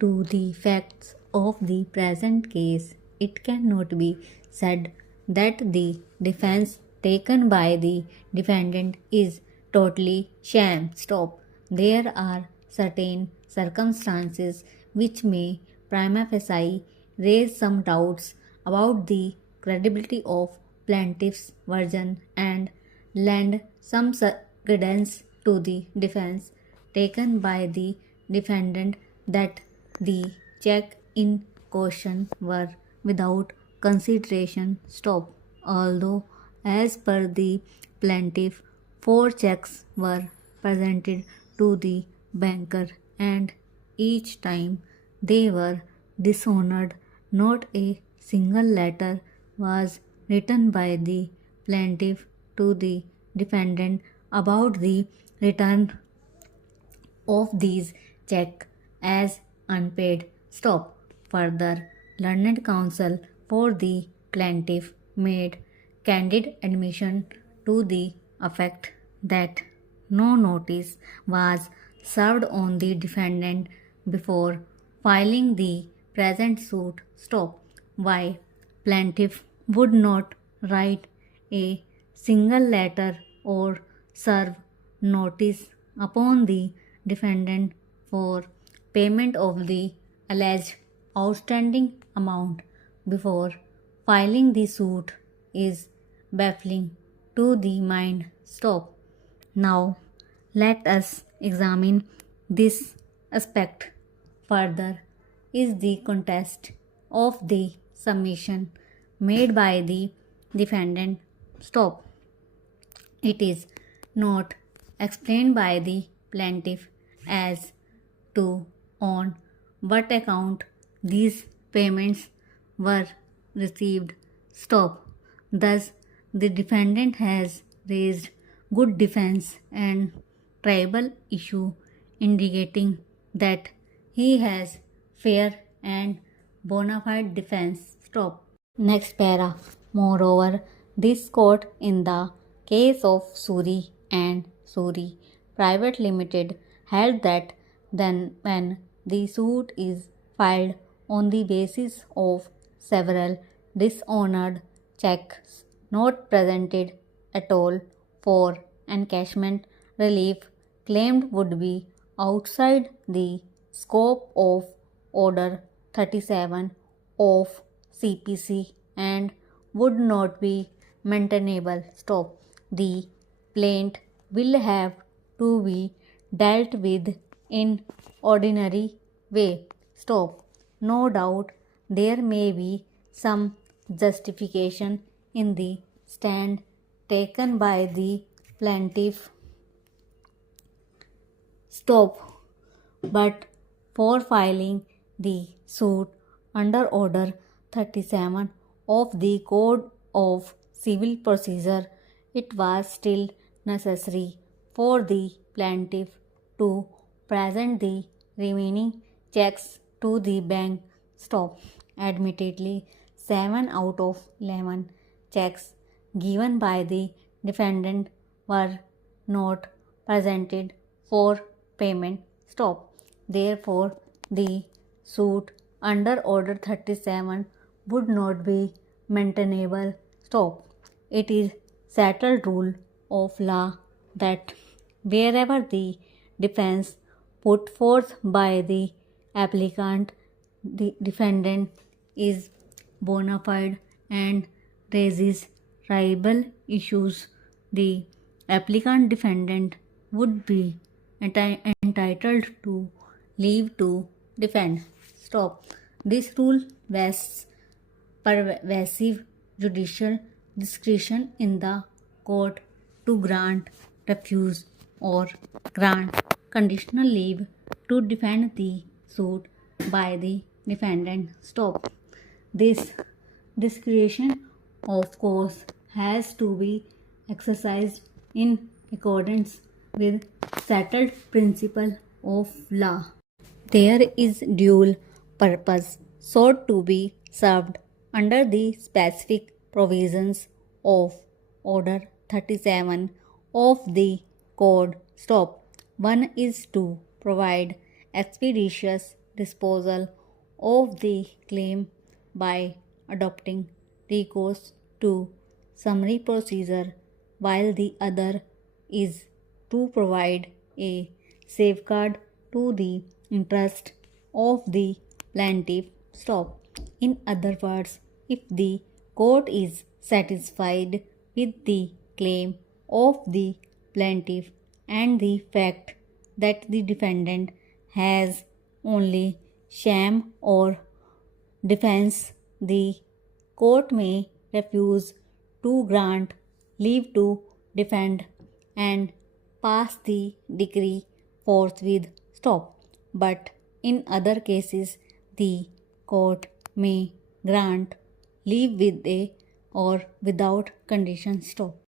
To the facts of the present case, it cannot be said that the defense taken by the defendant is totally sham. Stop. There are certain circumstances which may prima facie raise some doubts about the credibility of plaintiff's version and lend some credence to the defense taken by the defendant that the check in question were without consideration stop. Although, as per the plaintiff, four checks were presented to the banker, and each time they were dishonored, not a single letter was written by the plaintiff to the defendant about the return of these check as unpaid. Stop. Further, learned counsel for the plaintiff made candid admission to the effect that no notice was served on the defendant before filing the present suit. Stop. Why plaintiff would not write a single letter or serve notice upon the defendant for payment of the alleged outstanding amount before filing the suit is baffling to the mind. Stop. Now, let us examine this aspect further. Is the contest of the submission made by the defendant? Stop. It is not explained by the plaintiff as to on what account these payments were received. Stop. Thus, the defendant has raised good defense and tribal issue indicating that he has fair and bona fide defense. Stop. Next para. Moreover, this court in the case of Suri and Suri Private Limited held that then when the suit is filed on the basis of several dishonored checks not presented at all for encashment relief claimed would be outside the scope of Order 37 of CPC and would not be maintainable. Stop. The plaint will have to be dealt with in ordinary way. Stop. No doubt there may be some justification in the stand taken by the plaintiff. Stop. But for filing the suit under Order 37 of the Code of Civil Procedure, it was still necessary for the plaintiff to present the remaining checks to the bank. Stop. Admittedly, 7 out of 11 checks given by the defendant were not presented for payment. Stop. Therefore, the suit under Order 37 would not be maintainable. Stop. It is settled rule of law that wherever the defense put forth by the applicant, the defendant is bona fide and raises tribal issues, the applicant defendant would be entitled to leave to defend. Stop. This rule vests pervasive judicial discretion in the court to grant, refuse, or grant conditional leave to defend the suit by the defendant. Stop. This discretion, of course, has to be exercised in accordance with settled principle of law. There is dual purpose sought to be served under the specific provisions of Order 37 of the Code. Stop. One is to provide expeditious disposal of the claim by adopting recourse to summary procedure, while the other is to provide a safeguard to the interest of the plaintiff. Stop. In other words, if the court is satisfied with the claim of the plaintiff and the fact that the defendant has only sham or defense, the court may refuse to grant leave to defend and pass the decree forthwith. Stop. But in other cases, the court may grant leave with a or without condition. Stop.